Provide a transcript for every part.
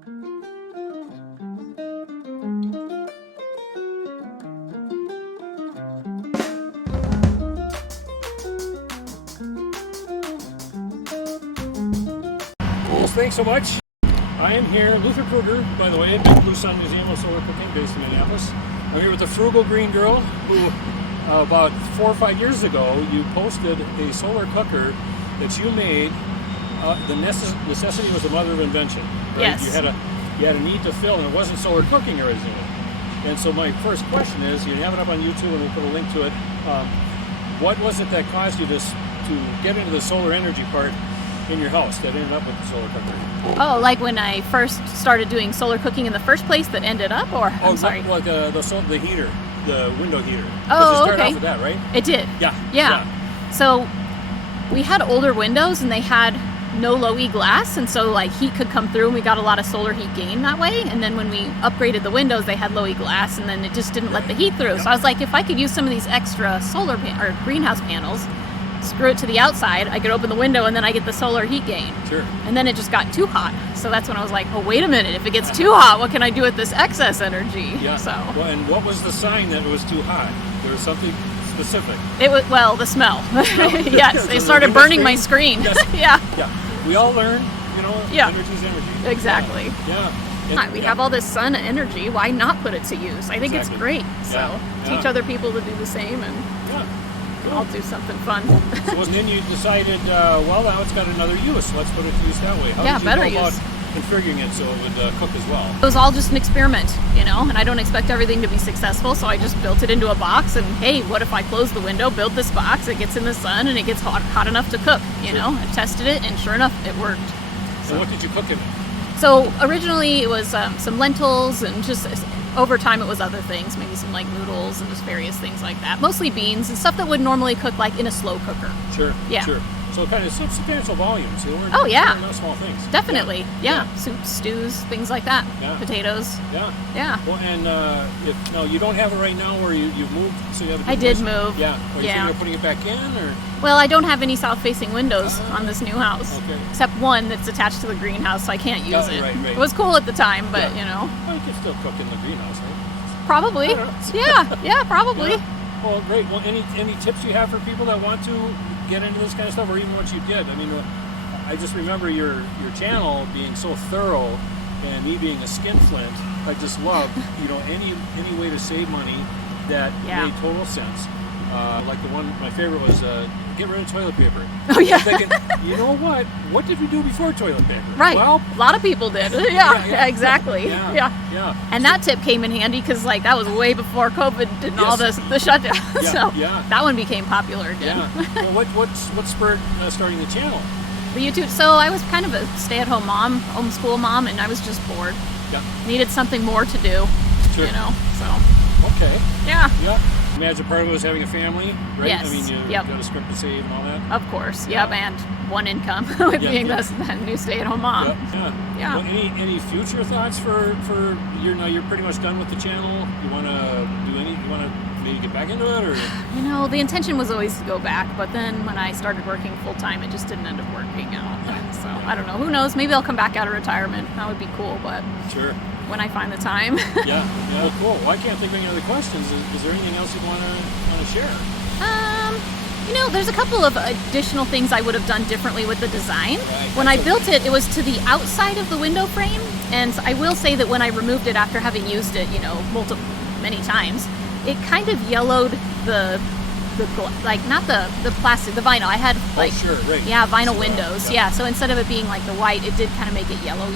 Well, thanks so much. I am here, Luther Kruger, by the way, Big Blue Sun Museum of Solar Cooking, based in Minneapolis. I'm here with the Frugal Green Girl, who about 4 or 5 years ago, you posted a solar cooker that you made. The necessity was the mother of invention. Right? Yes. You had a need to fill, and it wasn't solar cooking originally. And so my first question is, you have it up on YouTube, and we'll put a link to it. What was it that caused you to get into the solar energy part in your house that ended up with the solar cooker? Oh, like when I first started doing solar cooking in the first place that ended up, or? I'm sorry. Like the heater, the window heater. Oh, it started okay. off with that, right? It did. Yeah. So we had older windows and they had no low E glass, and so like heat could come through and we got a lot of solar heat gain that way. And then when we upgraded the windows, they had low E glass, and then it just didn't let the heat through. So I was like, if I could use some of these extra solar or greenhouse panels, screw it to the outside, I could open the window and then I get the solar heat gain. Sure. And then it just got too hot. So that's when I was like, oh, wait a minute, if it gets too hot, what can I do with this excess energy? Yeah. So. Well, and what was the sign that it was too hot? There was something specific. It was, well, the smell. Yes, it started burning my screen. Yes. Yeah. We all learn, energy's energy. Exactly. Yeah. We have all this sun energy. Why not put it to use? I think it's great. So teach other people to do the same, and I'll do something fun. So then you decided, well, now it's got another use. Let's put it to use that way. How did you better go about use. configuring it so it would cook as well? It was all just an experiment, and I don't expect everything to be successful, so I just built it into a box, and hey, what if I close the window, build this box, it gets in the sun, and it gets hot enough to cook, I tested it, and sure enough, it worked. So what did you cook in it? So originally it was some lentils, and just over time it was other things, maybe some like noodles and just various things like that. Mostly beans and stuff that would normally cook like in a slow cooker. Sure. Yeah. Sure. So kind of substantial volumes. Oh yeah. Not small things. Definitely. Yeah. Soups, stews, things like that. Yeah. Potatoes. Yeah. Well, and you don't have it right now, where you moved, so you have. I did move. Yeah. Are you thinking of putting it back in, or? Well, I don't have any south-facing windows on this new house. Okay. Except one that's attached to the greenhouse, so I can't use it. Right. It was cool at the time, but Well, you can still cook in the greenhouse, right? Probably. Yeah, probably. Yeah. Well, great. Well, any tips you have for people that want to get into this kind of stuff, or even what you did? I mean, I just remember your channel being so thorough, and me being a skinflint. I just loved, any way to save money that made total sense. Like the one, my favorite was get rid of toilet paper. Oh yeah. I'm thinking, you know what? What did we do before toilet paper? Right. Well, a lot of people did. Yeah, exactly. Yeah. And that tip came in handy because that was way before COVID and all the shutdown. So that one became popular again. Yeah. Well, what spurred starting the channel? The YouTube. So I was kind of a stay-at-home mom, homeschool mom, and I was just bored. Yeah. Needed something more to do. Sure. So. Okay. Yeah. Imagine part of it was having a family, right? Yes. I mean, you got a script to save and all that. Of course. Yep. And one income with being the new stay-at-home mom. Yeah. Well, any future thoughts for now? You're pretty much done with the channel. You want to do any? You want to maybe get back into it, or? The intention was always to go back, but then when I started working full time, it just didn't end up working out. So I don't know. Who knows? Maybe I'll come back out of retirement. That would be cool, but. Sure. When I find the time. Yeah, cool. Well, I can't think of any other questions. Is there anything else you want to share? There's a couple of additional things I would have done differently with the design. When I built it, it was to the outside of the window frame, and I will say that when I removed it after having used it, many times, it kind of yellowed not the plastic, the vinyl. I had vinyl windows. Yeah, so instead of it being like the white, it did kind of make it yellowy.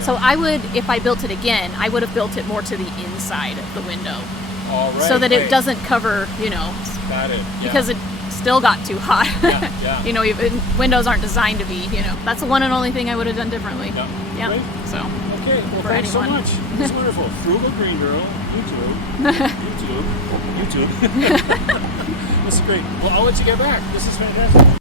So I would, if I built it again, I would have built it more to the inside of the window. All right. So that it doesn't cover, Got it. Yeah. Because it still got too hot. Yeah. Even windows aren't designed to be, that's the one and only thing I would have done differently. Yeah. Great. So. Okay. Well, thanks so much. It's wonderful. Frugal Green Girl, YouTube. This is great. Well, I'll let you get back. This is fantastic.